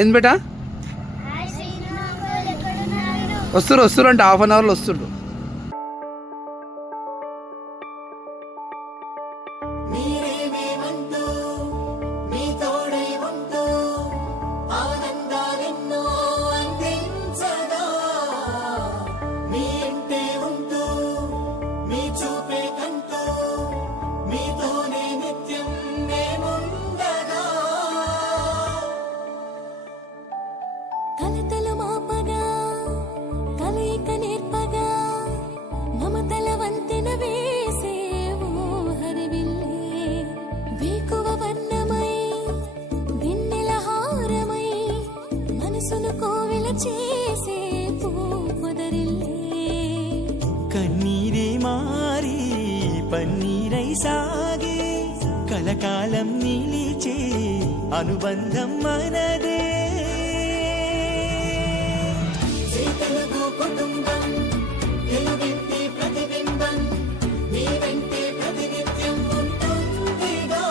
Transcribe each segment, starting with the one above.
ఏం బేటా వస్తురు అంటే half an అవర్లో వస్తుండ్రు. కన్నీరే మారి పన్నీరై సాగే కలకాలం నిలిచే అనుబంధం మనదే. తెలుగు కుటుంబం తెలుగింటి ప్రతిబింబం నీ వెంటే ప్రతినిత్యం ఉంటుందిగా.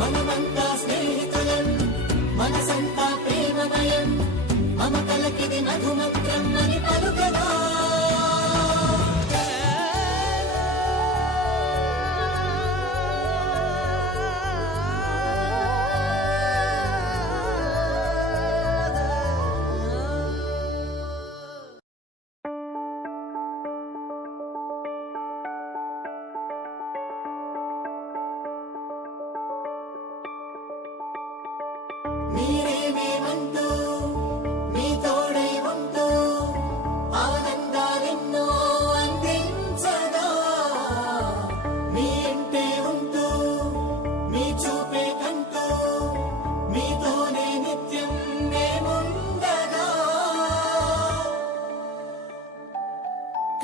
మనమంతా స్నేహితులం మనసంతా ప్రేమమయం మమతలకిది మధుమంత్రం అని పలుకదా. మీరేమేమంటూ మీ తోడై ఉంటూ ఆనందాలెన్నో అందించగా మీ ఇంటే ఉంటూ మీ చూపే కంటూ మీతోనే నిత్యం మేముండగా.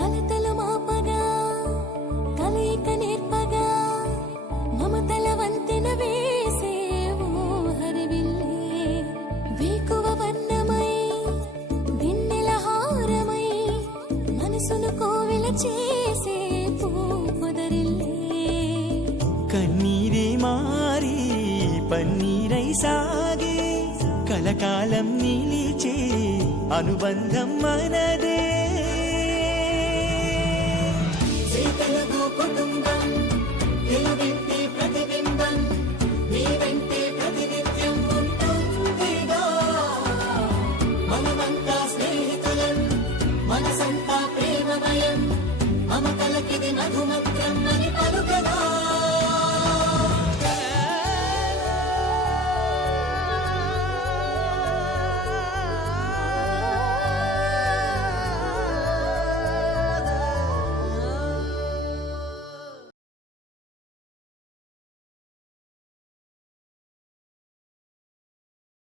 కలతలు మాపగా కలయిక నేర్పగా మమతల వంతెన వేసే వేకువ వర్ణమై వెన్నెల హారమై మనసును కోవిల చేసే పూపొదరిల్లే. కన్నీరే మారి పన్నీరై సాగే కలకాలం నిలిచే అనుబంధం మనదే. తెలుగు కుటుంబం తెలుగింటి